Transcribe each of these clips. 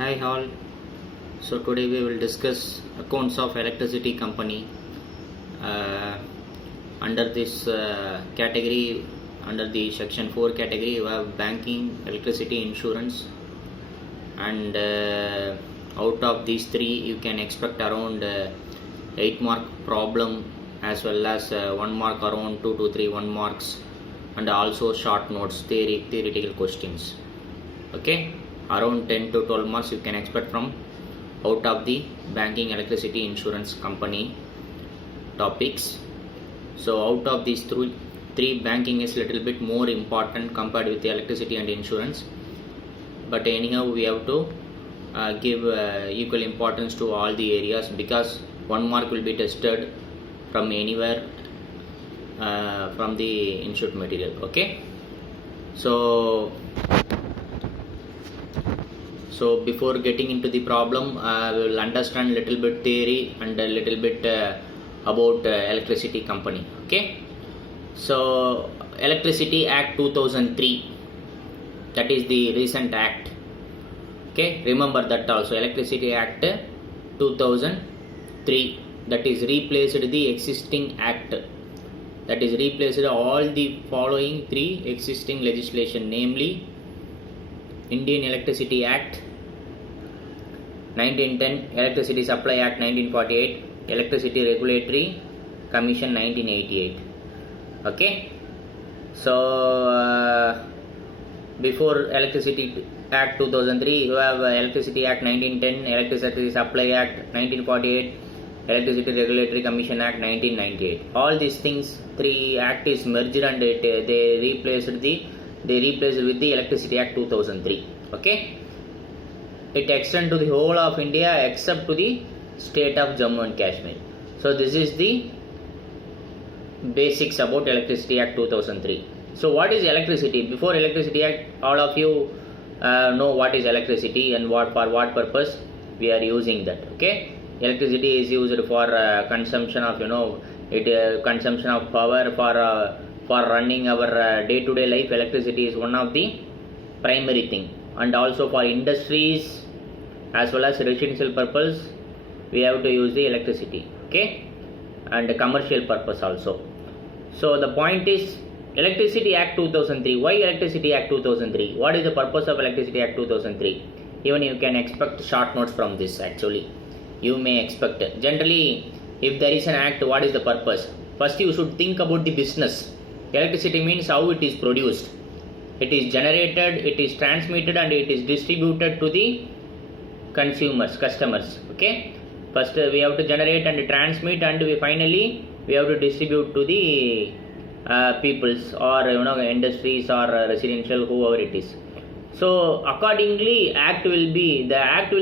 Hi all. So today we will discuss accounts of electricity company. Uh, Under this category, under the section 4 category, you have banking, electricity, insurance, and out of these three, you can expect around 8 mark problem as well as 1 mark around 2 to 3 1 marks, and also short notes theoretical questions. Okay, around 10 to 12 marks you can expect from out of the banking, electricity, insurance company topics. So out of these three, banking is little bit more important compared with the electricity and insurance, but anyhow we have to give equal importance to all the areas, because 1 mark will be tested from anywhere from the input material. Okay, so before getting into the problem, we will understand little bit theory and a little bit about electricity company. Okay, so Electricity Act 2003, that is the recent act. Okay, remember that also. Electricity Act 2003, that is replaced the existing act, that is replaced all the following three existing legislation, namely Indian Electricity Act 1910, Electricity Supply Act 1948, Electricity Regulatory Commission 1988. Okay, so before Electricity Act 2003, you have Electricity Act 1910, Electricity Supply Act 1948, Electricity Regulatory Commission Act 1998. All these things, three act is merged and they replaced with the Electricity Act 2003. Okay, it extends to the whole of India except to the state of Jammu and Kashmir. So this is the basics about Electricity Act 2003. So what is electricity? Before Electricity Act, all of you know what is electricity and for what purpose we are using that. Okay, electricity is used for consumption of consumption of power for running our day-to-day life. Electricity is one of the primary thing, and also for industries as well as residential purpose we have to use the electricity. Okay, and commercial purpose also. So the point is Electricity Act 2003. Why Electricity Act 2003? What is the purpose of Electricity Act 2003? Even you can expect short notes from this. Actually, you may expect. Generally, if there is an act, what is the purpose? First, you should think about the business. Electricity means how it is produced. It is generated, it is transmitted, and it is distributed to the customers. Okay, first we have to generate and transmit, and we have to distribute to the peoples, or industries, or residential, whoever it is. So accordingly, the act will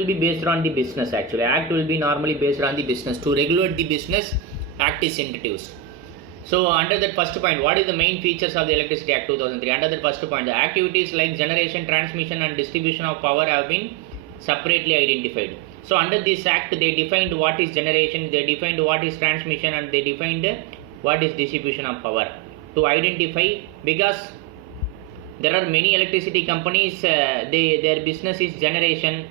be based on the business. Actually, act will be normally based on the business. To regulate the business, act is introduced. So under that first point, what is the main features of the Electricity Act 2003? Under that first point, the activities like generation, transmission, and distribution of power have been separately identified. So under this act, they defined what is generation, they defined what is transmission, and they defined what is distribution of power. To identify, because there are many electricity companies, their business is generation.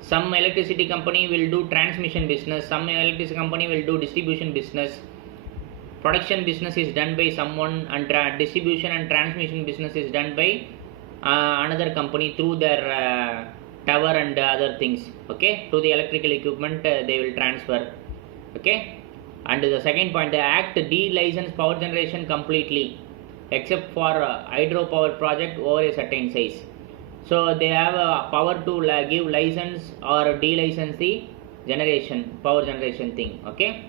Some electricity company will do transmission business, some electricity company will do distribution business. Production business is done by someone, and distribution and transmission business is done by another company through their tower and other things. Okay, to the electrical equipment they will transfer. Okay, and the second point, the act de-license power generation completely except for hydropower project over a certain size. So they have power to give license or de-license the power generation thing. Okay,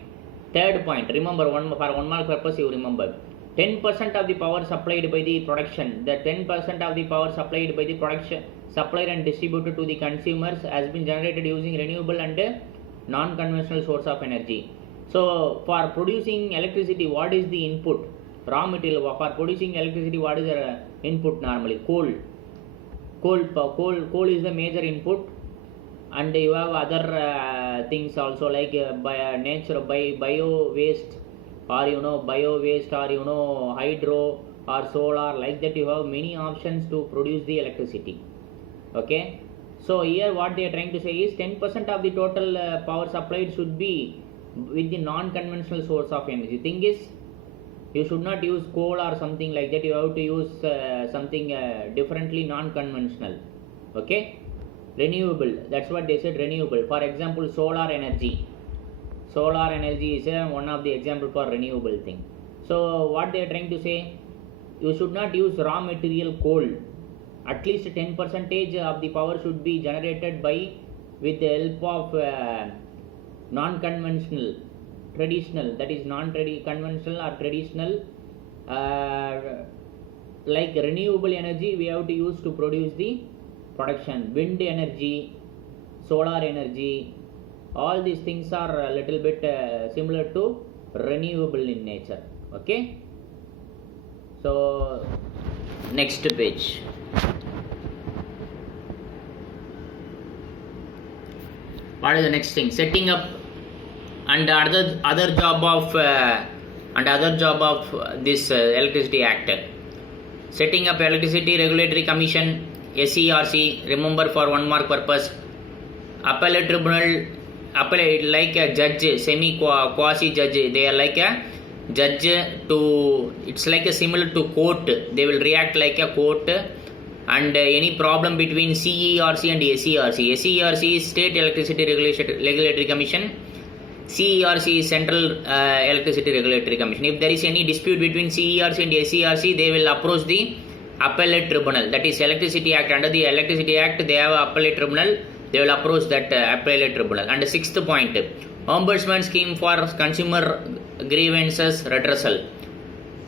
third point, remember, for 1 mark purpose you remember, 10% of the power supplied by the production, the 10% of the power supplied by the production supplied and distributed to the consumers has been generated using renewable and non-conventional source of energy. So for producing electricity, what is the input? Raw material. For producing electricity, what is the input? Normally coal is the major input, and you have other things also, like bio waste, or hydro or solar, like that. You have many options to produce the electricity. Okay, So here what they are trying to say is 10% of the total power supplied should be with the non-conventional source of energy. Thing is, you should not use coal or something like that. You have to use something differently non-conventional. Okay, renewable. That's what they said, renewable. For example, solar energy. Solar energy is one of the example for renewable thing. So what they are trying to say, you should not use raw material coal. At least 10% of the power should be generated by with the help of non-conventional, traditional, that is non-conventional or traditional, like renewable energy we have to use to produce the production. Wind energy, solar energy, all these things are a little bit similar to renewable in nature. Okay, so next page. What is the next thing? Setting up and other job of this Electricity Act. Setting up Electricity Regulatory Commission, SERC. Remember, for one mark purpose. Appellate Tribunal, appellate like a judge, semi quasi judge. They are like a judge to. It's like a similar to court. They will react like a court. And any problem between CERC and SERC. SERC is State Electricity Regulatory Commission. CERC is Central Electricity Regulatory Commission. If there is any dispute between CERC and SERC, they will approach the Appellate Tribunal. That is Electricity Act. Under the Electricity Act, they have an Appellate Tribunal. They will approach that Appellate Tribunal. And the sixth point, Ombudsman Scheme for Consumer Grievances Redressal.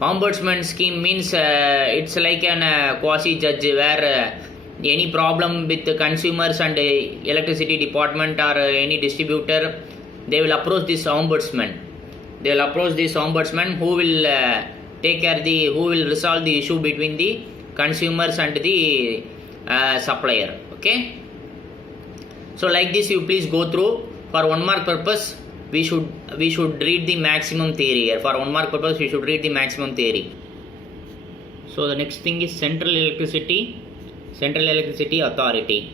Ombudsman scheme means it's like an quasi judge where any problem with the consumers and electricity department or any distributor, they will approach this ombudsman. They will approach this ombudsman who will take care who will resolve the issue between the consumers and the supplier. Okay. So like this, you please go through. For one mark purpose, we should read the maximum theory here. For one mark purpose, we should read the maximum theory. So the next thing is Central Electricity Authority.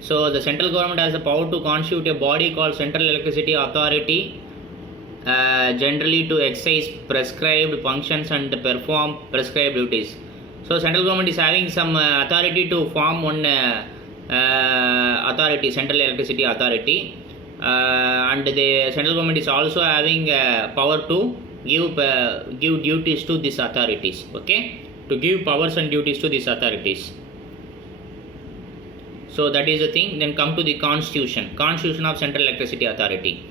So the central government has the power to constitute a body called Central Electricity Authority, generally to exercise prescribed functions and perform prescribed duties. So central government is having some authority to form one authority, Central Electricity Authority. And the central government is also having power to give duties to these authorities. Okay, to give powers and duties to these authorities. So that is the thing. Then come to the constitution of Central Electricity Authority.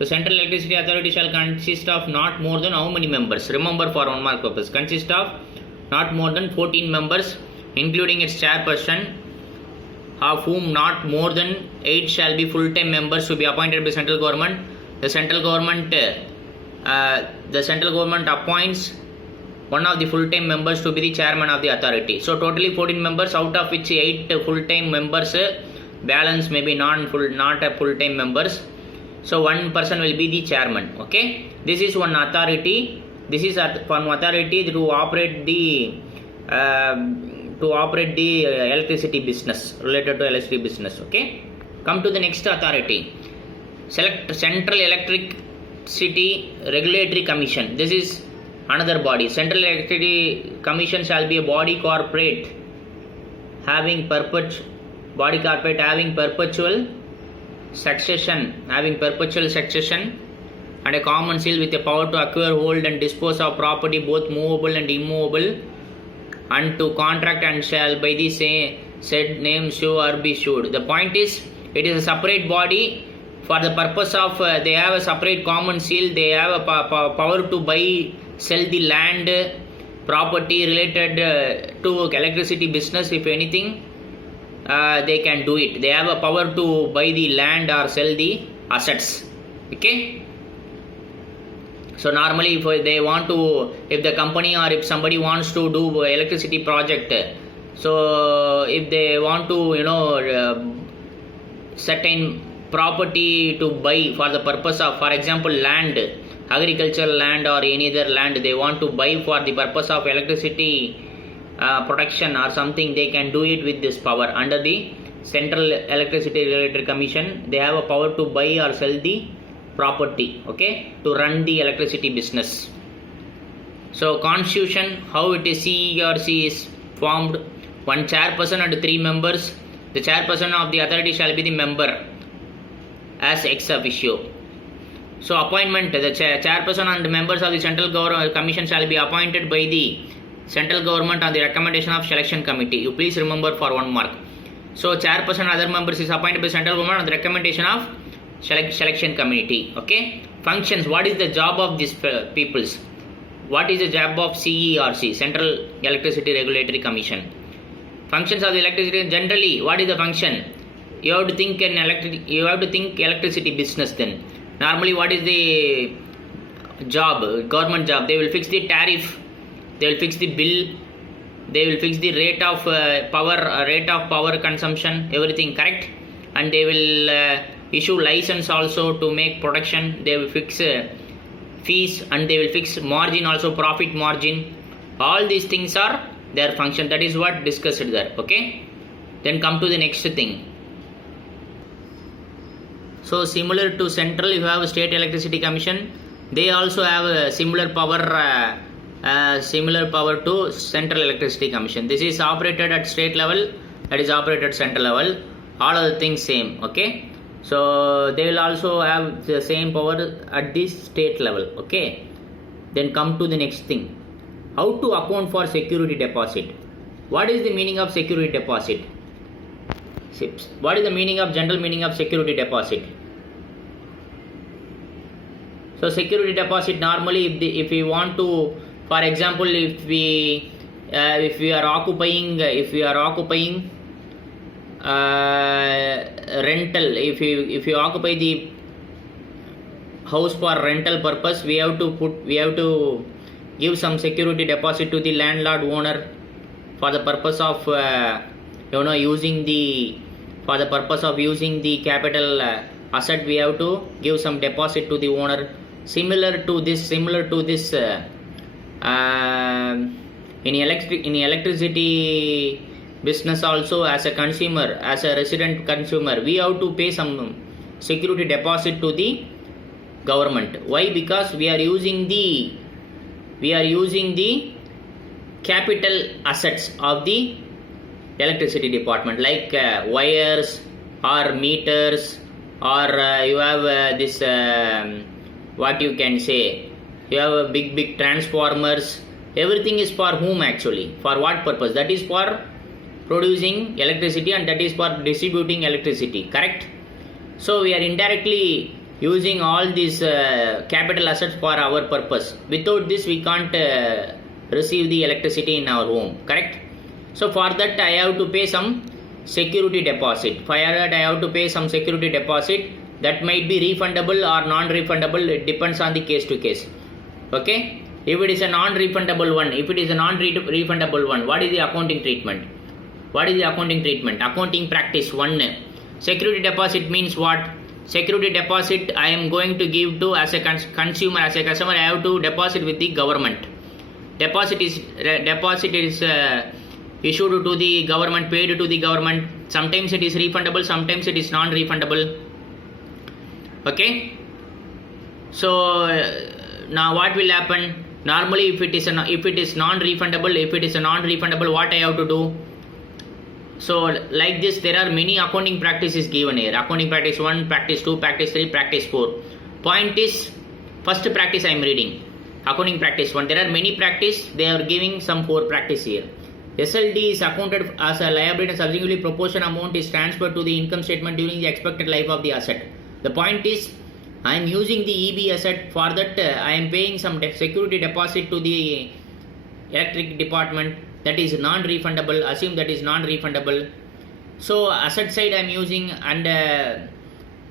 So Central Electricity Authority shall consist of not more than how many members? Remember, for one mark purpose, consist of not more than 14 members, including its chairperson, of whom not more than 8 shall be full-time members to be appointed by central government. The central government appoints one of the full-time members to be the chairman of the authority. So totally 14 members, out of which 8 full-time members, balance maybe not a full-time members. So one person will be the chairman. Okay, this is one authority. This is one authority to operate the electricity business, related to electricity business. Okay, come to the next authority. Select Central Electricity Regulatory Commission. This is another body. Central Electricity Commission shall be a body corporate having perpetual succession, and a common seal with the power to acquire, hold and dispose of property both movable and immovable, and to contract and shall by the said name sue or be sued. The point is, it is a separate body for the purpose of they have a separate common seal. They have a power to buy, sell the land, property related to electricity business. If anything, they can do it. They have a power to buy the land or sell the assets. Okay. So normally, if the company or if somebody wants to do electricity project, so if they want to, certain property to buy for the purpose of, for example, land, agricultural land or any other land, they want to buy for the purpose of electricity production or something, they can do it with this power under the Central Electricity Regulatory Commission, they have a power to buy or sell the property, okay, to run the electricity business. So constitution, how it is, CERC is formed, one chairperson and 3 members. The chairperson of the authority shall be the member as ex officio. So appointment, the chairperson and members of the Central Government Commission shall be appointed by the central government on the recommendation of selection committee. You please remember for 1 mark. So chairperson and other members is appointed by central government on the recommendation of selection committee. Okay. Functions. What is the job of these peoples? What is the job of CERC, Central Electricity Regulatory Commission? Functions of the electricity generally. What is the function? You have to think electricity business. Then normally, what is the job? Government job. They will fix the tariff. They will fix the bill. They will fix the rate of power consumption, everything, correct? And they will issue license also to make production. They will fix fees, and they will fix margin also, profit margin. All these things are their function. That is what discussed there. Okay. Then come to the next thing. So similar to central, you have State Electricity Commission. They also have a similar power to Central Electricity Commission. This is operated at state level, that is operated at central level. All other things same. Okay. So they will also have the same power at this state level. Okay. Then come to the next thing. How to account for security deposit? What is the meaning of security deposit? What is the meaning of general meaning of security deposit? So security deposit normally, if we want to, for example, if we are occupying rental, if you occupy the house for rental purpose, we have to give some security deposit to the landlord owner for the purpose of using the capital asset. We have to give some deposit to the owner. Similar to this in electricity business also, as a consumer, as a resident consumer, we have to pay some security deposit to the government. Why? Because we are using the capital assets of the electricity department, like wires or meters, or you have this what you can say, you have a big transformers. Everything is for whom actually? For what purpose? That is for producing electricity, and that is for distributing electricity, correct? So we are indirectly using all these capital assets for our purpose. Without this, we can't receive the electricity in our home, correct? So for that, I have to pay some security deposit. For that, I have to pay some security deposit. That might be refundable or non-refundable. It depends on the case to case. Okay. If it is a non-refundable one, what is the accounting treatment? Accounting practice 1. Security deposit means what? Security deposit I am going to give to, as a consumer, as a customer, I have to deposit with the government. Deposit is issued to the government, paid to the government. Sometimes it is refundable, sometimes it is non-refundable. Okay. So now what will happen? Normally, if it is non-refundable, what I have to do? So like this, there are many accounting practices given here. Accounting practice 1, practice 2, practice 3, practice 4. Point is, first practice I am reading. Accounting practice 1. There are many practice. They are giving some 4 practice here. SLD is accounted as a liability, and subsequently proportion amount is transferred to the income statement during the expected life of the asset. The point is, I am using the EB asset. For that, I am paying some security deposit to the electric department. That is non-refundable. Assume that is non-refundable. So asset side I am using, and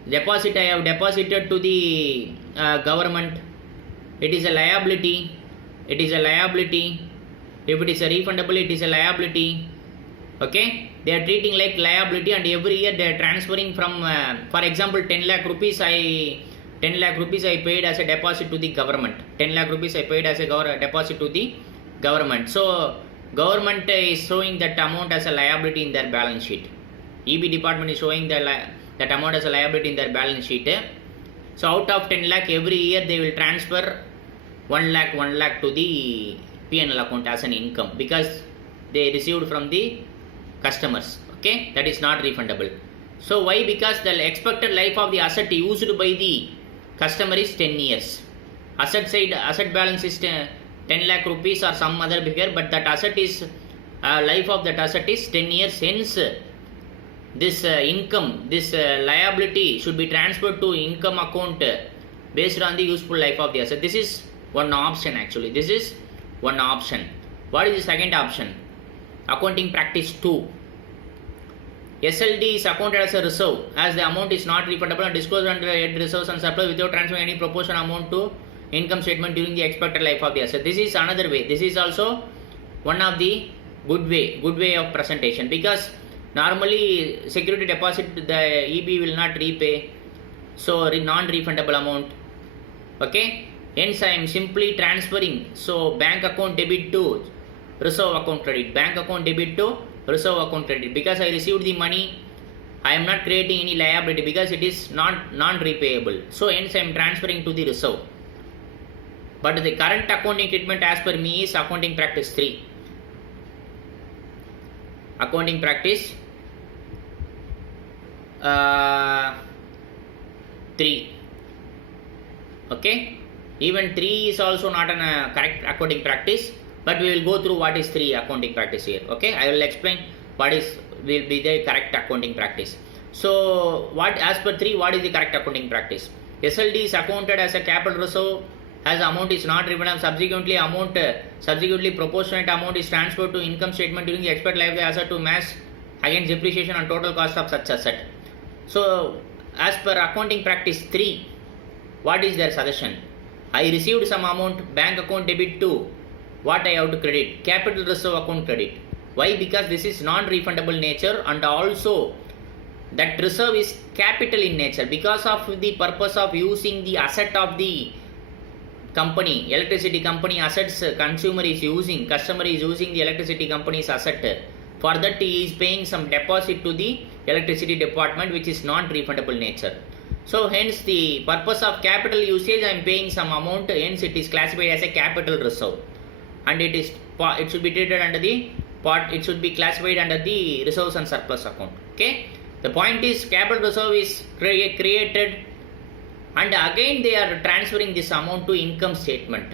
deposit I have deposited to the government. It is a liability. If it is a refundable, it is a liability. Okay. They are treating like liability, and every year they are transferring from, for example, 10 lakh rupees I paid as a deposit to the government. 10 lakh rupees I paid as a deposit to the government. So government is showing that amount as a liability in their balance sheet. EB department is showing that amount as a liability in their balance sheet. So out of 10 lakh every year they will transfer 1 lakh to the P&L account as an income because they received from the customers. Okay, that is not refundable. So why? Because the expected life of the asset used by the customer is 10 years. Asset balance is 10 lakh rupees or some other figure, but that asset is life of that asset is 10 years. Hence, this income, this liability should be transferred to income account based on the useful life of the asset. This is one option actually. This is one option. What is the second option? Accounting practice 2. SLD is accounted as a reserve as the amount is not refundable and disclosed under reserves and surplus without transferring any proportion amount to income statement during the expected life of the asset. This is another way. This is also one of the good way of presentation, because normally security deposit the EB will not repay, so non-refundable amount. Okay, hence I am simply transferring. So bank account debit to reserve account credit, bank account debit to reserve account credit. Because I received the money, I am not creating any liability because it is not non-repayable. So hence I am transferring to the reserve. But the current accounting treatment as per me is accounting practice 3. Accounting practice 3. Okay, even 3 is also not a correct accounting practice, but we will go through what is 3 accounting practice here. Okay, I will explain will be the correct accounting practice. So what, as per 3, what is the correct accounting practice? SLD is accounted as a capital reserve as amount is not refundable. Subsequently proportionate amount is transferred to income statement during the expected life of the asset to match against depreciation and total cost of such asset. So as per accounting practice 3, what is their suggestion? I received some amount, bank account debit to what I have to credit? Capital reserve account credit. Why? Because this is non-refundable nature, and also that reserve is capital in nature because of the purpose of using the asset of the company, electricity company assets customer is using the electricity company's asset. For that he is paying some deposit to the electricity department, which is not refundable nature. So hence the purpose of capital usage I am paying some amount, hence it is classified as a capital reserve, and it should be treated under the it should be classified under the reserves and surplus account. Okay, the point is capital reserve is created, and again they are transferring this amount to income statement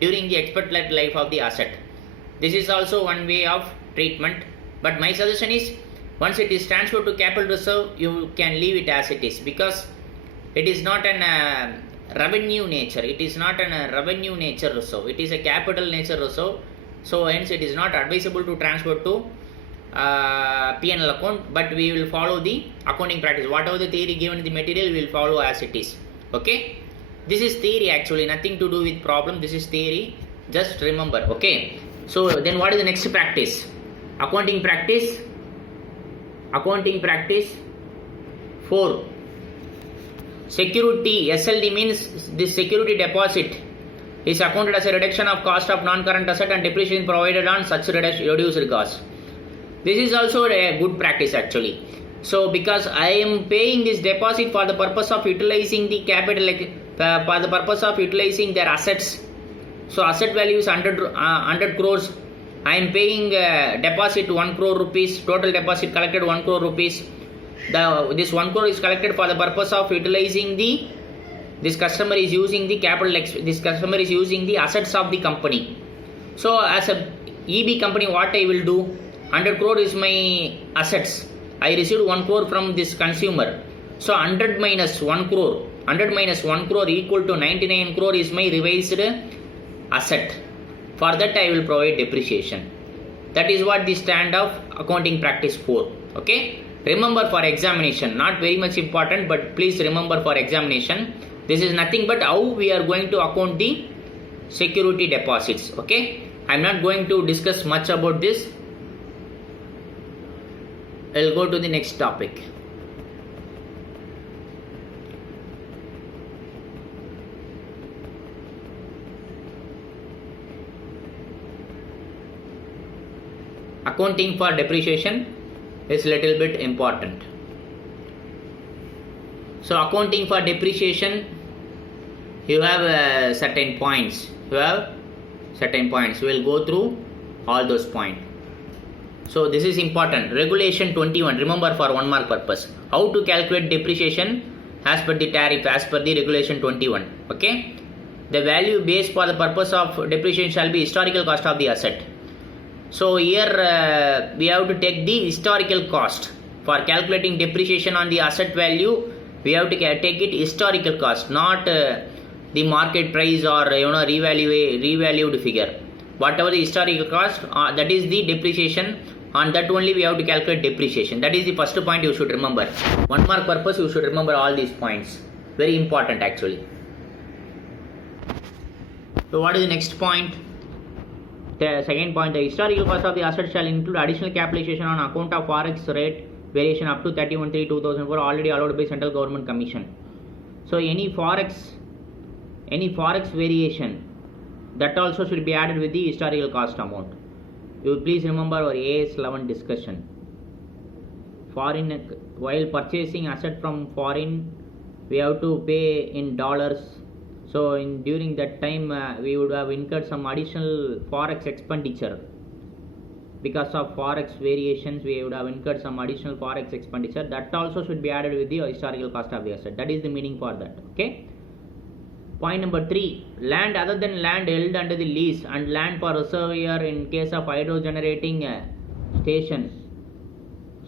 during the expected life of the asset. This is also one way of treatment, but my suggestion is once it is transferred to capital reserve, you can leave it as it is, because it is not an revenue nature. It is not an revenue nature reserve. It is a capital nature reserve. So hence it is not advisable to transfer to P&L account, but we will follow the accounting practice. Whatever the theory given in the material, we will follow as it is. Okay, this is theory actually, nothing to do with problem. This is theory, just remember. Okay, so then what is the next practice? Accounting practice 4. Security. SLD means this security deposit is accounted as a reduction of cost of non-current asset and depreciation provided on such reduced cost. This is also a good practice actually. So because I am paying this deposit for the purpose of utilizing the capital, for the purpose of utilizing their assets. So asset value is 100 crores. I am paying deposit 1 crore rupees. Total deposit collected 1 crore rupees. This 1 crore is collected for the purpose of utilizing this customer is using the capital. This customer is using the assets of the company. So as a EB company, what I will do? 100 crore is my assets. I received 1 crore from this consumer. So 100 minus 1 crore. 100 minus 1 crore equal to 99 crore is my revised asset. For that I will provide depreciation. That is what the stand of accounting practice 4. Okay. Remember for examination, not very much important, but please remember for examination. This is nothing but how we are going to account the security deposits. Okay. I am not going to discuss much about this. I will go to the next topic. Accounting for depreciation. is little bit important. So accounting for depreciation, you have certain points. We will go through all those points. So this is important. Regulation 21. Remember, for 1 mark purpose. How to calculate depreciation as per the tariff, as per the regulation 21. Okay. The value base for the purpose of depreciation shall be historical cost of the asset. So here we have to take the historical cost. For calculating depreciation on the asset value, we have to take it historical cost, not the market price or revalued figure. Whatever the historical cost, that is the depreciation. On that only we have to calculate depreciation. That is the first point you should remember. 1 mark purpose, you should remember all these points. Very important actually. So what is the next point? The second point, the historical cost of the asset shall include additional capitalization on account of forex rate variation up to 31/3/2004 already allowed by Central Government Commission. So any forex variation, that also should be added with the historical cost amount. You please remember our AS 11 discussion. Foreign, while purchasing asset from foreign, we have to pay in dollars. So during that time we would have incurred some additional forex expenditure. Because of forex variations, we would have incurred some additional forex expenditure. That also should be added with the historical cost of the asset. That is the meaning for that. Okay. Point number 3. Land other than land held under the lease and land for reservoir in case of hydro generating stations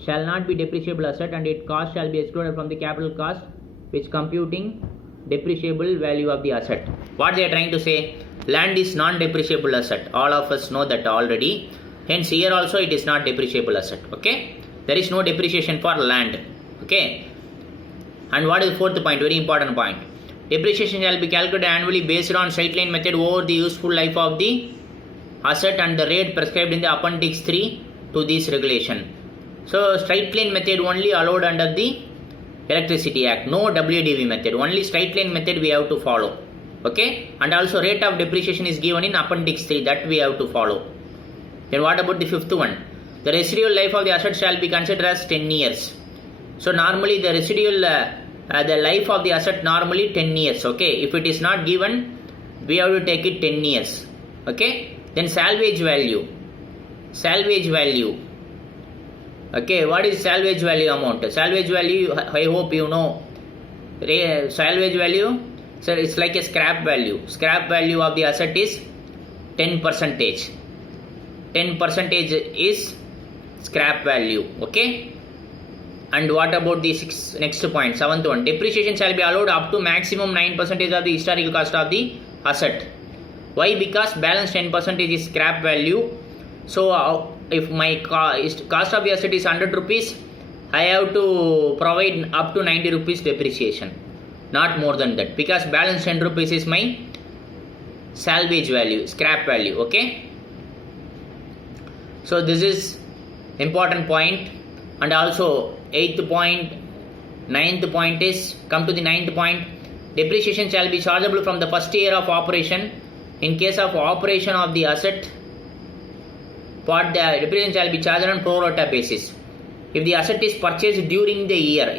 shall not be depreciable asset, and its cost shall be excluded from the capital cost which computing depreciable value of the asset. What they are trying to say? Land is non-depreciable asset. All of us know that already. Hence here also it is not depreciable asset. Okay. There is no depreciation for land. Okay. And what is the fourth point? Very important point. Depreciation shall be calculated annually based on straight line method over the useful life of the asset and the rate prescribed in the appendix 3 to this regulation. So straight line method only allowed under the Electricity Act. No WDV method. Only straight line method we have to follow. Okay. And also rate of depreciation is given in appendix 3. That we have to follow. Then what about the fifth one? The residual life of the asset shall be considered as 10 years. So normally the residual the life of the asset normally 10 years. Okay. If it is not given, we have to take it 10 years. Okay. Then salvage value. Okay. What is salvage value amount? Salvage value, I hope you know. Salvage value, so it's like a scrap value. Scrap value of the asset is 10%. 10% is scrap value. Okay. And what about the next point, 7th one? Depreciation shall be allowed up to maximum 9% of the historical cost of the asset. Why? Because balance 10% is scrap value. So if my cost of the asset is 100 rupees, I have to provide up to 90 rupees depreciation. Not more than that. Because balance 10 rupees is my salvage value, scrap value. Okay. So this is important point. And also 8th point, 9th point is, come to the 9th point. Depreciation shall be chargeable from the first year of operation. In case of operation of the asset, the depreciation shall be charged on pro rata basis. If the asset is purchased during the year,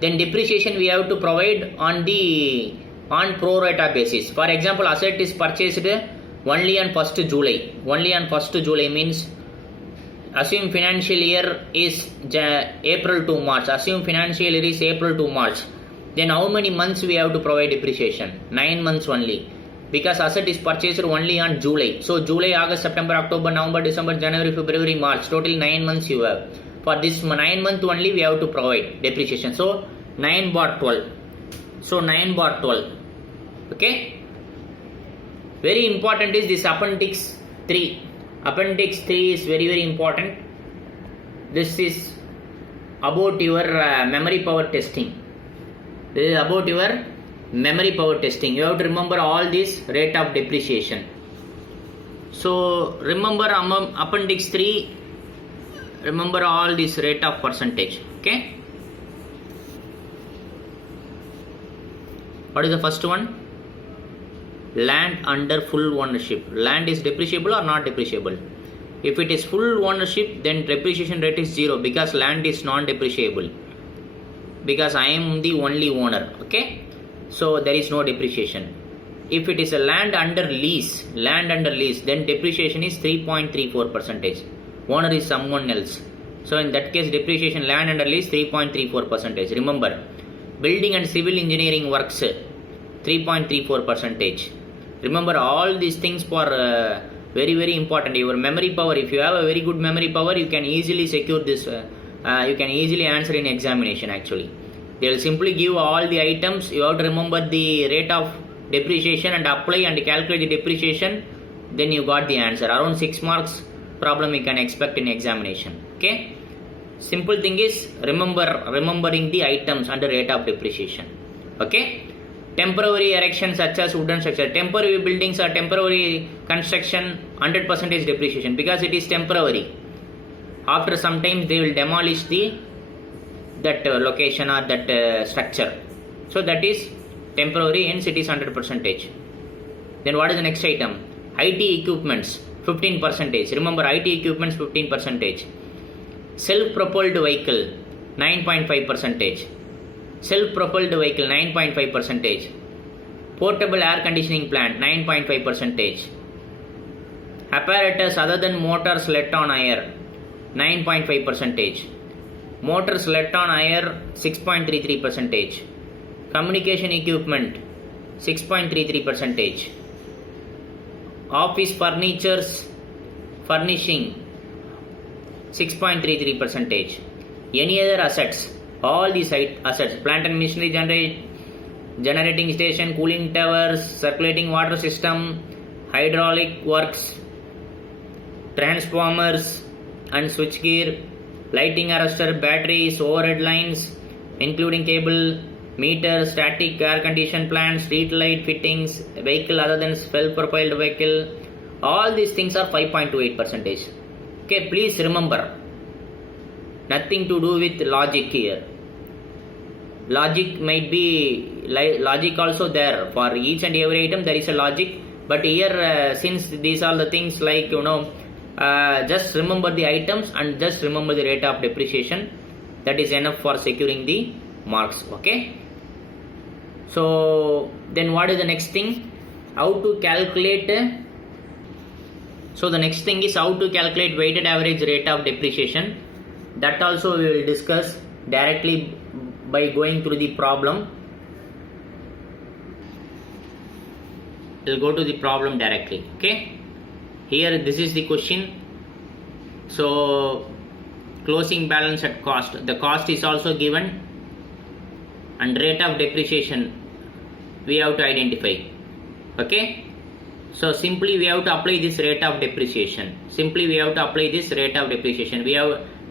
then depreciation we have to provide on pro rata basis. For example, asset is purchased only on 1st July. Only on 1st July means, assume financial year is April to March. Assume financial year is April to March. Then how many months we have to provide depreciation? 9 months only. Because asset is purchased only on July. So July, August, September, October, November, December, January, February, March. Total 9 months you have. For this 9 month only we have to provide depreciation. So 9/12. So 9/12. Okay. Very important is this appendix 3. Appendix 3 is very, very important. This is about your memory power testing. This is about your memory power testing. You have to remember all this rate of depreciation. So remember appendix 3. Remember all this rate of percentage. Okay. What is the first one? Land under full ownership. Land is depreciable or not depreciable? If it is full ownership, then depreciation rate is 0 because land is non-depreciable. Because I am the only owner, okay? So there is no depreciation. If it is a land under lease, then depreciation is 3.34%. Owner is someone else. So in that case, depreciation land under lease 3.34%. Remember, building and civil engineering works 3.34%. Remember all these things for very very important. Your memory power. If you have a very good memory power, you can easily secure this. You can easily answer in examination. Actually, they will simply give all the items. You have to remember the rate of depreciation and apply and calculate the depreciation. Then you got the answer. Around 6 marks problem you can expect in examination. Okay. Simple thing is remembering the items under rate of depreciation. Okay. Temporary erection such as wooden structure. Temporary buildings are temporary construction, 100% is depreciation because it is temporary. After some time they will demolish that location or that structure. So that is temporary, hence it is 100%. Then what is the next item? IT equipments 15%. Remember IT equipments 15%. Self-propelled vehicle 9.5%. Self-propelled vehicle 9.5%. Portable air conditioning plant 9.5%. Apparatus other than motors let on air 9.5%. Motors let on air 6.33%. Communication equipment 6.33%. Office furnishing 6.33%. Any other assets, all these assets, plant and machinery, generating station, cooling towers, circulating water system, hydraulic works, transformers and switchgear, lighting arrestor, batteries, overhead lines including cable, meter, static air condition plant, street light fittings, vehicle other than self-propelled vehicle, all these things are 5.28%. Okay, please remember, nothing to do with logic here. Logic might be logic also there for each and every item. There is a logic, but here since these are the things like just remember the items and just remember the rate of depreciation. That is enough for securing the marks. Okay. So then what is the next thing? How to calculate? So the next thing is how to calculate weighted average rate of depreciation. That also we will discuss directly by going through the problem. We'll go to the problem directly. Okay. Here this is the question. So closing balance at cost. The cost is also given and rate of depreciation we have to identify. Okay. So simply we have to apply this rate of depreciation.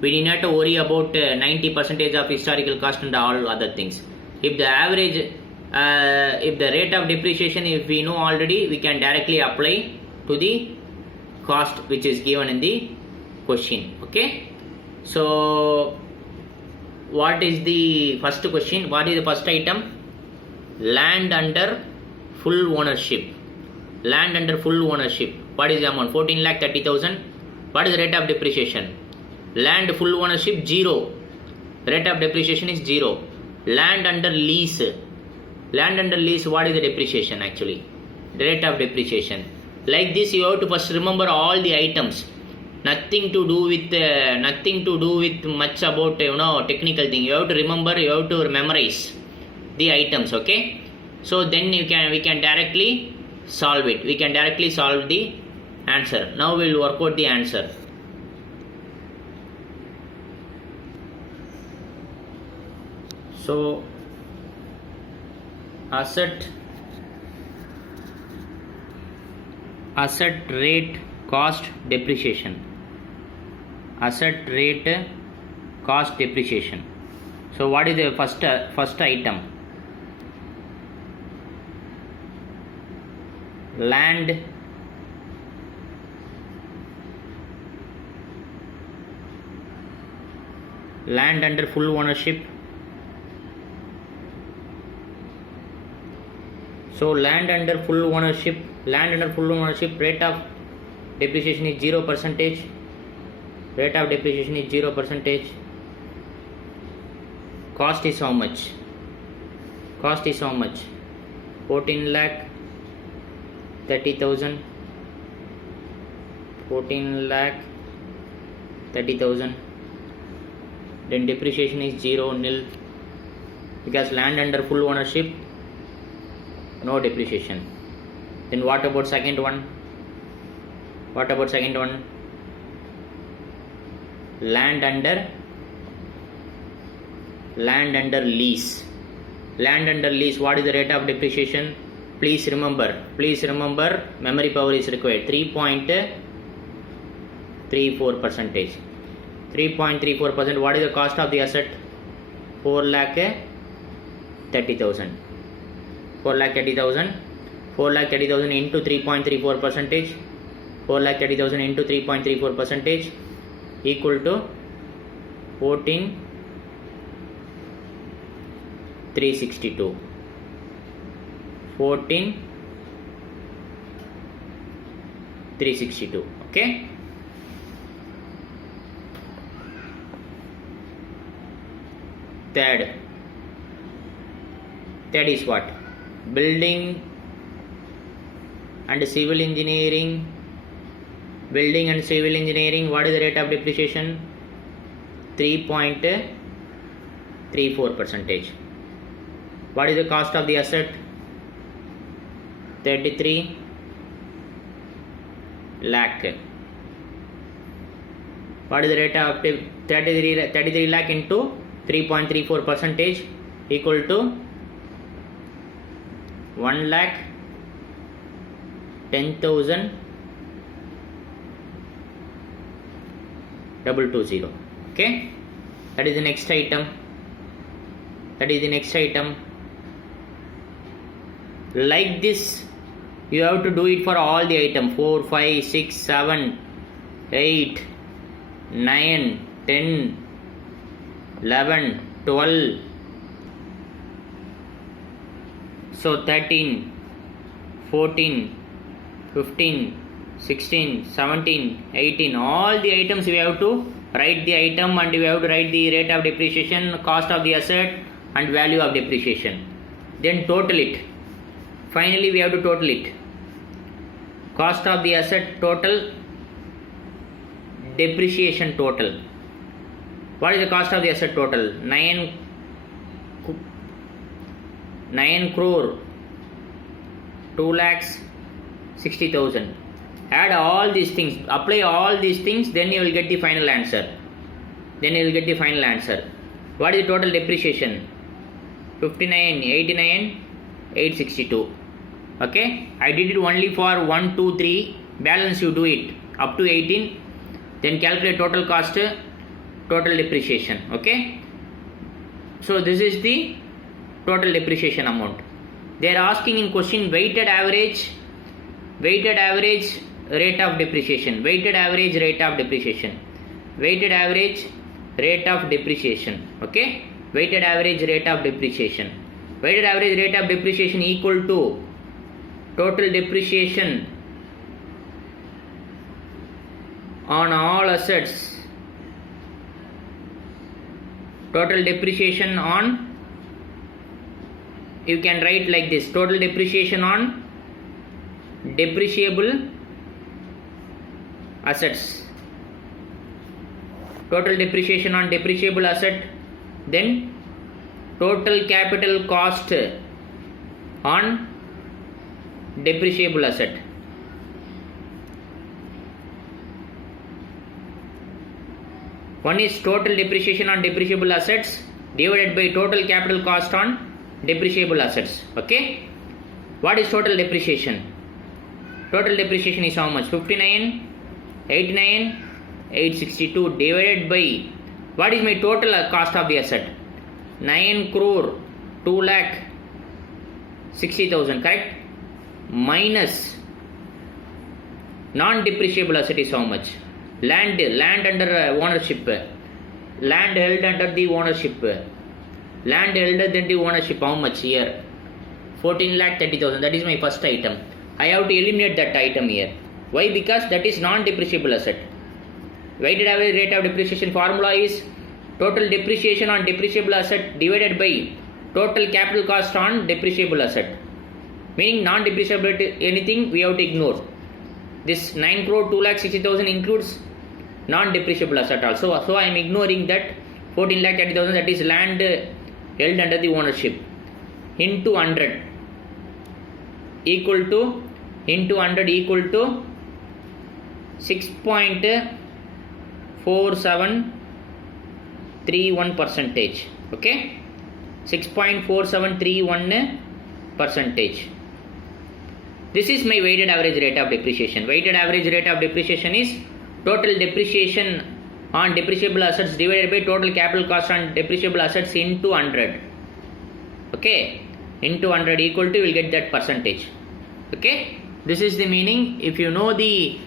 We need not to worry about 90% of historical cost and all other things. If the average, if the rate of depreciation, if we know already, we can directly apply to the cost which is given in the question. Okay. So what is the first question? What is the first item? Land under full ownership. Land under full ownership. What is the amount? 14,30,000. What is the rate of depreciation? Land full ownership 0. Rate of depreciation is 0. Land under lease. Land under lease, what is the depreciation actually? The rate of depreciation. Like this, you have to first remember all the items. Nothing to do with much about technical thing. You have to remember. You have to memorize the items. Okay. So then we can directly solve it. We can directly solve the answer. Now we will work out the answer. So asset rate cost depreciation. Asset rate cost depreciation. So what is the first item? Land under full ownership. So land under full ownership rate of depreciation is 0%. Rate of depreciation is 0%. Cost is how much? Cost is how much? 14 lakh 30,000. 14 lakh 30,000. Then depreciation is 0, nil, because land under full ownership, no depreciation. Then what about second one? What about second one? Land under lease. Land under lease, what is the rate of depreciation? Please remember, memory power is required. 3.34%. 3.34%. What is the cost of the asset? 4,30,000. 4,30,000. 4,30,000 into 3.34%. 4,30,000 into 3.34% equal to 14,362. 14,362. Okay. Third is what? Building and civil engineering. Building and civil engineering, what is the rate of depreciation? 3.34%. What is the cost of the asset? 33 lakh. What is the rate of 33 lakh into 3.34% equal to 1,10,220. Okay, that is the next item. Like this you have to do it for all the item. 4, 5, 6, 7, 8, 9, 10, 11, 12. So 13, 14, 15, 16, 17, 18, all the items we have to write the item, and we have to write the rate of depreciation, cost of the asset and value of depreciation. Then total it. Finally we have to total it. Cost of the asset total, depreciation total. What is the cost of the asset total? 9 crore 2,60,000. Add all these things, apply all these things, then you will get the final answer. What is the total depreciation? 59, 89, 862. Okay, I did it only for 1, 2, 3. Balance you do it up to 18. Then calculate total cost, total depreciation. Okay, so this is the total depreciation amount. They are asking in question weighted average rate of depreciation. Weighted average rate of depreciation. Okay, weighted average rate of depreciation. Weighted average rate of depreciation equal to total depreciation on all assets. Total depreciation on, you can write like this: total depreciation on depreciable assets. Total depreciation on depreciable asset. Then total capital cost on depreciable asset. One is total depreciation on depreciable assets divided by total capital cost on depreciable assets. Okay, what is total depreciation? Total depreciation is how much? 59, 89, 862 divided by, what is my total cost of the asset? 9 crore 2,60,000, correct? Minus non-depreciable asset is how much? Land under ownership. Land held under the ownership. Land held under the ownership, how much here? 14,30,000. That is my first item. I have to eliminate that item here. Why? Because that is non-depreciable asset. weighted average rate of depreciation formula is total depreciation on depreciable asset divided by total capital cost on depreciable asset. Meaning non-depreciable anything we have to ignore. This 9 crore 2,60,000 includes non-depreciable asset also. So I am ignoring that 14,30,000, that is land held under the ownership, into 100 equal to 6.4731 percentage. Okay, 6.4731 percentage. This is my weighted average rate of depreciation. Weighted average rate of depreciation is total depreciation on depreciable assets divided by total capital cost on depreciable assets into 100. Okay, into 100 equal to, will get that percentage. Okay, this is the meaning. If you know the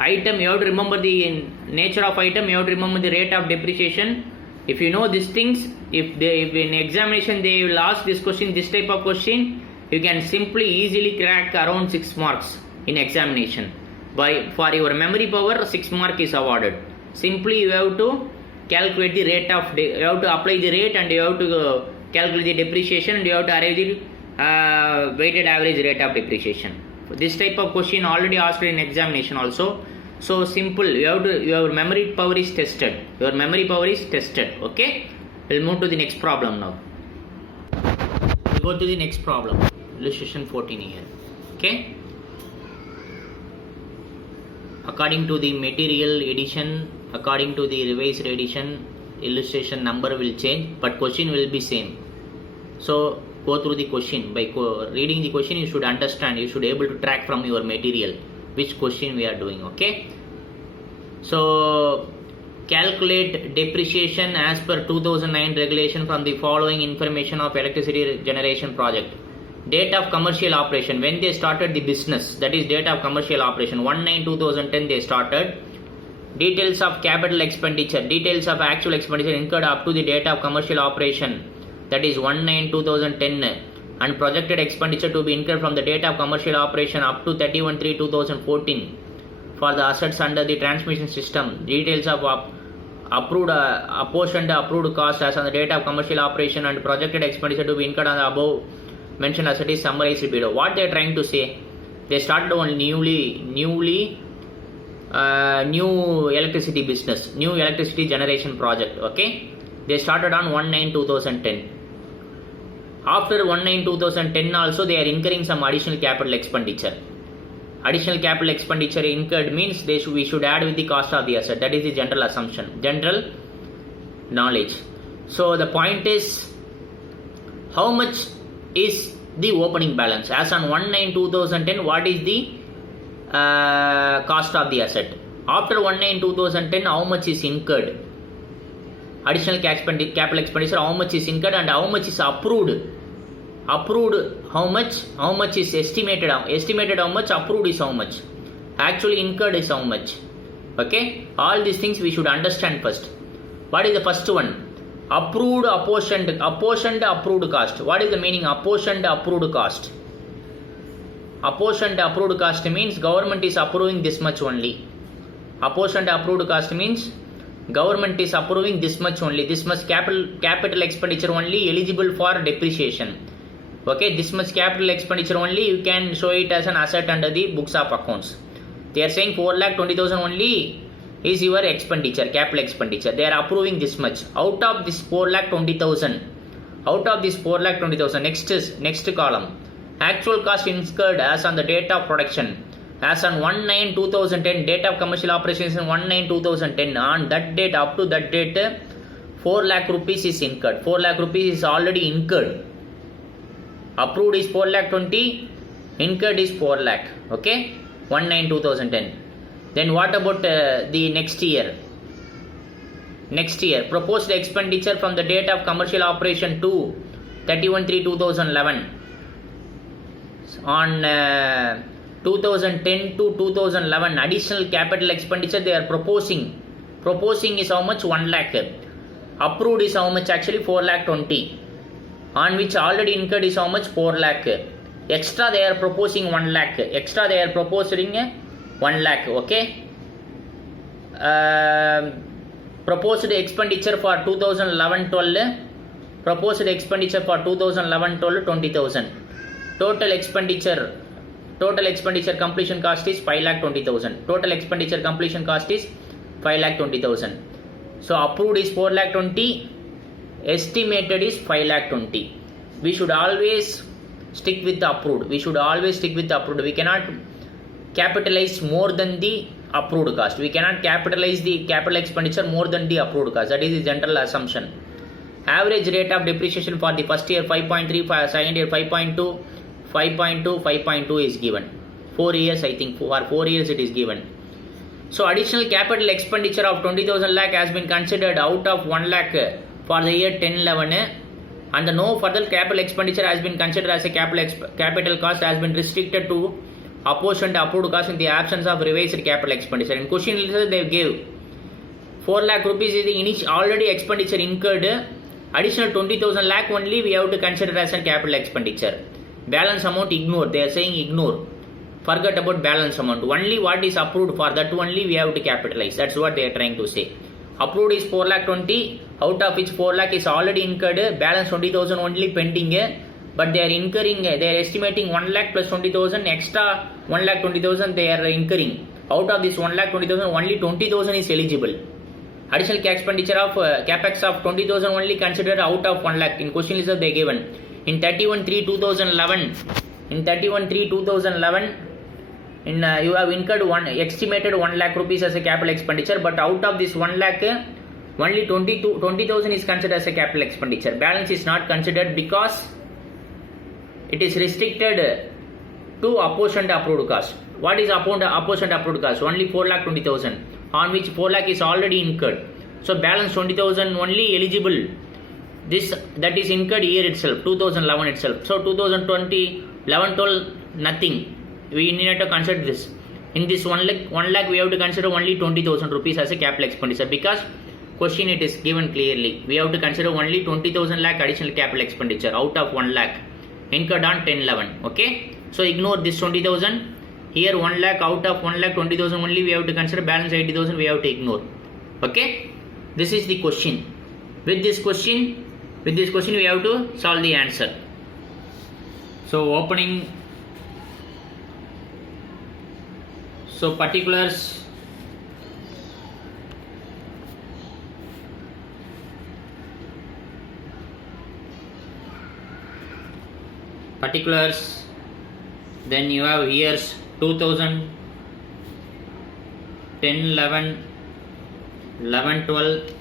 item, you have to remember the nature of item, you have to remember the rate of depreciation. If you know these things, if in examination they will ask this question, this type of question, you can simply easily crack around 6 marks in examination. For your memory power, 6 mark is awarded. Simply you have to calculate the rate of, you have to apply the rate, and you have to calculate the depreciation, and you have to arrive the weighted average rate of depreciation. This type of question already asked in examination also. So simple, your memory power is tested. Your memory power is tested. Okay, we'll move to the next problem now. We'll go to the next problem. Illustration 14 here. Okay. According to the material edition, according to the revised edition, illustration number will change, but question will be same. So go through the question. By reading the question, you should understand, you should be able to track from your material which question we are doing. Okay. So calculate depreciation as per 2009 regulation from the following information of electricity generation project. Date of commercial operation, when they started the business, that is date of commercial operation, 1/9/2010 they started. Details of capital expenditure, details of actual expenditure incurred up to the date of commercial operation, that is 1/9/2010, and projected expenditure to be incurred from the date of commercial operation up to 31/3/2014 for the assets under the transmission system. Details of approved apportioned approved cost as on the date of commercial operation and projected expenditure to be incurred on the above mentioned asset is summarized below. What they are trying to say, they started on new electricity business, new electricity generation project. Okay, they started on 1/9/2010. After 1/9/2010 also they are incurring some additional capital expenditure. Additional capital expenditure incurred means we should add with the cost of the asset. That is the general assumption, general knowledge. So the point is, how much is the opening balance as on 1/9/2010? What is the cost of the asset? After 1/9/2010, how much is incurred? Additional capital expenditure, how much is incurred, and how much is approved? Approved how much? How much is estimated? Estimated how much? Approved is how much? Actually incurred is how much? Okay, all these things we should understand first. What is the first one? Approved, apportioned, approved cost. What is the meaning? Apportioned, approved cost. Apportioned, approved cost means government is approving this much only. Apportioned, approved cost means government is approving this much only. This much capital expenditure only eligible for depreciation. Okay, this much capital expenditure only you can show it as an asset under the books of accounts. They are saying 4,20,000 only is your expenditure, capital expenditure. They are approving this much. Out of this 4,20,000, out of this 4,20,000, next column, actual cost incurred as on the date of production, as on 1/9/2010, date of commercial operations in 1/9/2010. On that date, up to that date, 4 lakh rupees is incurred. 4 lakh rupees is already incurred. Approved is 4,20,000, incurred is 4 lakh. Okay, 1/9/2010. Then what about the next year? Next year, proposed expenditure from the date of commercial operation to 31/3/2011. On 2010 to 2011, additional capital expenditure they are proposing. Proposing is how much? 1 lakh. Approved is how much? Actually 4,20,000. On which already incurred is how much? 4 lakh. Extra they are proposing 1 lakh. Extra they are proposing 1 lakh. Okay. proposed expenditure for 2011-12, proposed expenditure for 2011-12 20,000. Total expenditure completion cost is 5,20,000. Total expenditure completion cost is 5,20,000. So approved is 4,20,000, estimated is 5,20,000. We should always stick with the approved. We cannot capitalize more than the approved cost. We cannot capitalize the capital expenditure more than the approved cost. That is the general assumption. Average rate of depreciation for the first year 5.3, for second year 5.2, 5.2 is given. 4 years, I think, for 4 years it is given. So additional capital expenditure of 20,000 lakh has been considered out of 1 lakh for the year 10-11, and no further capital expenditure has been considered as a capital cost has been restricted to apportioned approved cost in the absence of revised capital expenditure. In question they gave 4 lakh rupees is the initial already expenditure incurred. Additional 20,000 lakh only we have to consider as a capital expenditure. Balance amount ignore. They are saying ignore. Forget about balance amount. Only what is approved, for that only we have to capitalize. That's what they are trying to say. Approved is 4,20,000, out of which 4 lakh is already incurred. Balance 20,000 only pending. But they are incurring, they are estimating 1 lakh plus 20,000, extra 1,20,000 they are incurring. Out of this 1,20,000, only 20,000 is eligible. Additional capex of 20,000 only considered out of 1 lakh. In question list they given. In 31/3/2011, you have incurred estimated 1 lakh rupees as a capital expenditure, but out of this 1 lakh, only 20,000 is considered as a capital expenditure. Balance is not considered because it is restricted to apportioned approved cost. What is apportioned approved cost? Only 4,20,000, on which 4 lakh is already incurred. So balance 20,000 only eligible. That is incurred year itself, 2011 itself. So 2020, 11-12, nothing. We need to consider this. In this 1 lakh we have to consider only 20,000 rupees as a capital expenditure, because question it is given clearly. We have to consider only 20,000 lakh additional capital expenditure out of 1 lakh incurred on 10-11. Okay. So ignore this 20,000. Here 1 lakh, out of 1 lakh 20,000 only we have to consider. Balance 80,000 we have to ignore. Okay. This is the question. With this question we have to solve the answer. So opening. So particulars. Then you have years 2000, 10-11, 11-12,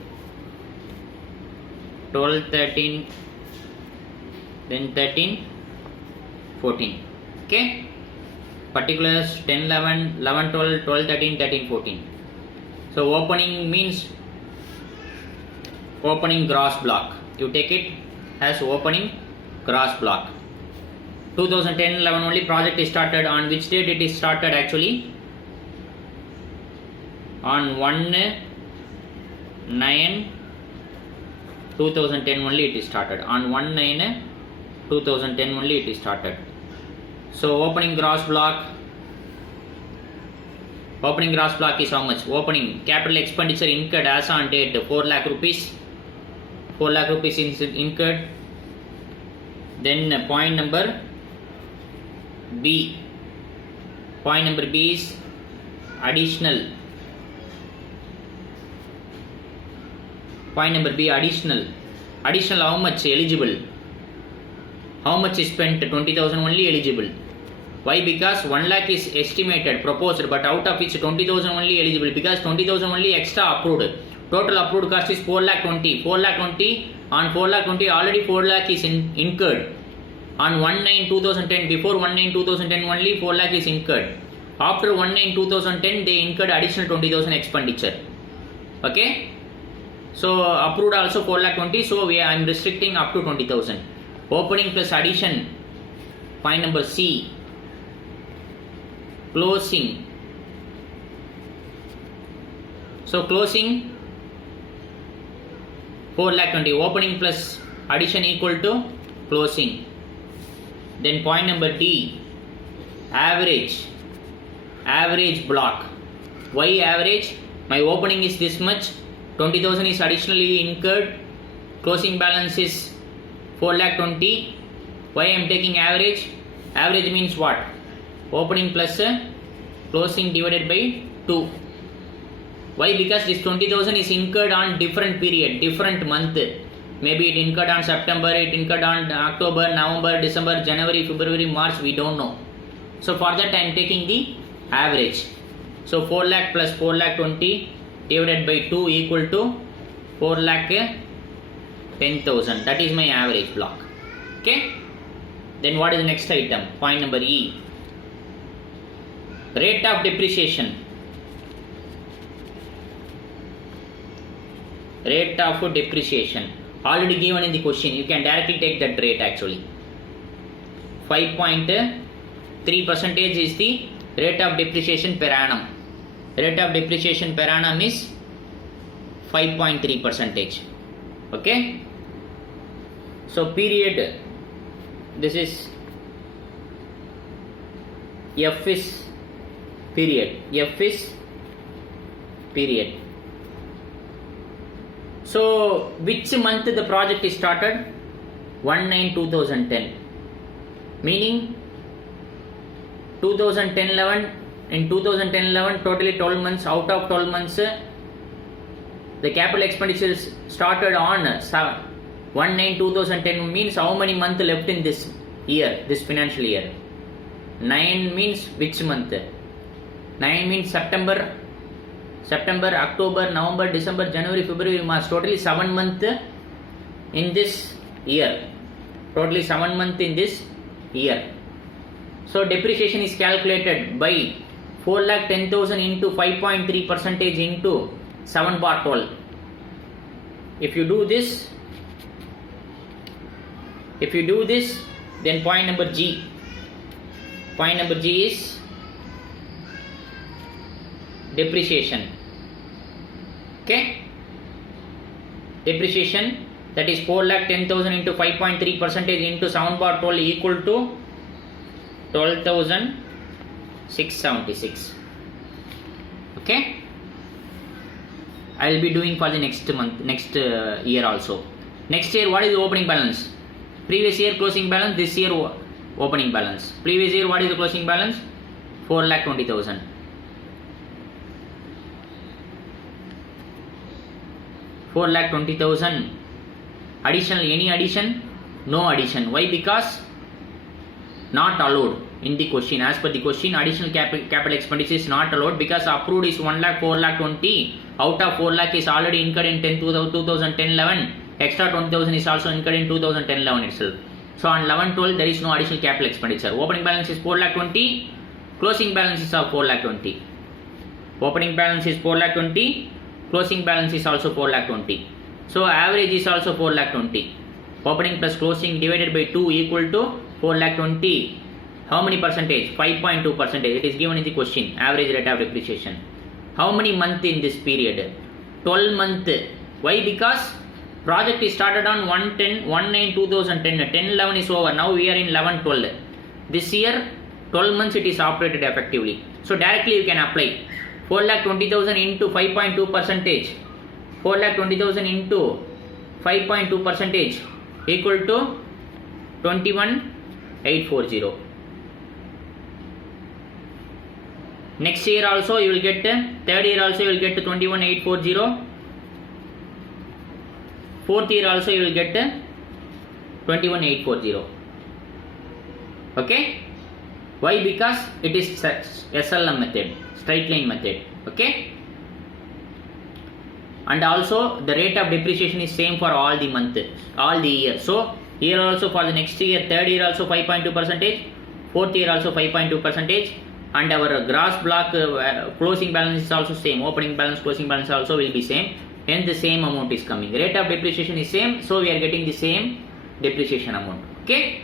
12-13, then 13-14. Okay. Particulars 10-11, 11-12, 12-13, 13-14. So opening means opening gross block. You take it as opening gross block. 2010-11 only project is started. On which date it is started actually? On 1/9/2010 only it is started. On 1/9/2010 only it is started. So opening gross block is how much? Opening capital expenditure incurred as on date 4 lakh rupees. 4 lakh rupees is incurred. Then point number B. Point number B is additional. Point number B, additional. Additional how much eligible? How much is spent? 20,000 only eligible. Why? Because 1 lakh is estimated, proposed, but out of which 20,000 only eligible, because 20,000 only extra approved. Total approved cost is 4,20,000. 4,20,000, on 4,20,000 already 4 lakh is incurred. On 1/9/2010, before 1/9/2010 only 4 lakh is incurred. After 1/9/2010 they incurred additional 20,000 expenditure. Okay. So approved also 4,20,000. So I am restricting up to 20,000. Opening plus addition. Point number C. Closing. So closing 4,20,000. Opening plus addition equal to closing. Then point number D. Average block. Why average? My opening is this much, 20,000 is additionally incurred, closing balance is 4,20,000. Why I am taking average? Average means what? Opening plus closing divided by 2. Why? Because this 20,000 is incurred on different period, different month. Maybe it incurred on September, it incurred on October, November, December, January, February, March, we don't know. So for that I am taking the average. So 4 lakh plus 4 lakh 20 divided by 2 equal to 4 lakh 10,000. That is my average block. Okay. Then what is the next item? Point number E. Rate of depreciation. Rate of depreciation. Already given in the question. You can directly take that rate actually. 5.3% is the rate of depreciation per annum. Rate of depreciation per annum is 5.3%. Okay. So period, this is F is period. F is period. So which month the project is started? 1/9/2010. Meaning 2010-11, in 2010-11 totally 12 months. Out of 12 months the capital expenditures started on 1/9/2010 means how many months left in this year, this financial year? 9 means which month? 9 means September, October, November, December, January, February, March. Totally 7 months in this year. Totally 7 months in this year. So depreciation is calculated by 4,10,000 into 5.3% into 7/12. If you do this, then point number G. Point number G is depreciation. Okay. Depreciation, that is 4,10,000 into 5.3% into 7/12 equal to 12,676. Okay. I will be doing for the next month, next year also. Next year, what is the opening balance? Previous year closing balance, this year opening balance. Previous year, what is the closing balance? 4,20,000. 4,20,000. Additional, any addition? No addition. Why? Because not allowed in the question. As per the question, additional capital expenditure is not allowed because approved is 1 lakh, 4 lakh 20. Out of 4 lakh is already incurred in 2010-11. Extra 20,000 is also incurred in 2010-11 itself. So on 11-12 there is no additional capital expenditure. Opening balance is 4 lakh 20. Closing balance is of 4 lakh 20. Opening balance is 4 lakh 20. Closing balance is also 4 lakh 20. So average is also 4 lakh 20. Opening plus closing divided by 2 equal to 4 lakh 20. How many percentage? 5.2%. It is given in the question. Average rate of depreciation. How many months in this period? 12 months. Why? Because project is started on 1/9/2010. 10-11 is over. Now we are in 11-12. This year 12 months it is operated effectively. So directly you can apply 4,20,000 into 5.2%. 4,20,000 into 5.2% equal to 21,840. Next year also you will get, third year also you will get 21,840. Fourth year also you will get 21,840. Okay. Why? Because it is SLM method, straight line method. Okay. And also the rate of depreciation is same for all the months, all the years. So here also for the next year, third year also 5.2%, fourth year also 5.2%, and our gross block closing balance is also same. Opening balance, closing balance also will be same. Hence the same amount is coming. Rate of depreciation is same, so we are getting the same depreciation amount. Okay.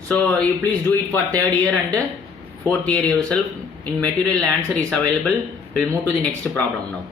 So you please do it for third year and fourth year yourself. In material answer is available. We will move to the next problem now.